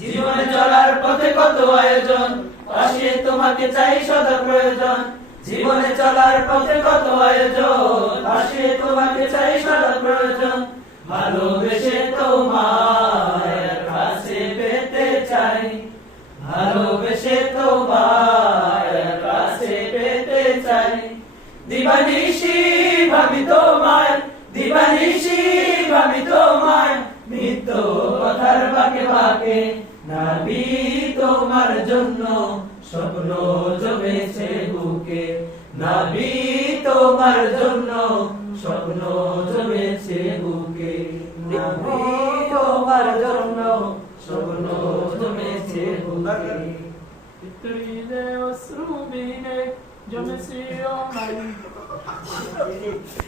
জীবনে চলার পথে কত আয়োজন পাশে তোমাকে চাই সদা প্রয়োজন। জীবনে চলার পথে কত আয়োজন, পাশে তোমাকে চাই সদা প্রয়োজন। ভালোবেসে ভালোবেসে তোমার কাছে পেতে চাই। দিবানিশি ভাবি তোমায় দিবানিশি ভাবি তোমায় নিত্য কথার বাকে বাকে নাবি তোমার জন্য, স্বপ্ন জমেছে বুকে। নাবি তোমার জন্য, স্বপ্ন জমেছে বুকে। নাবি তোমার জন্য, স্বপ্ন ذكر التريد واسروا بإليك جمسي يوما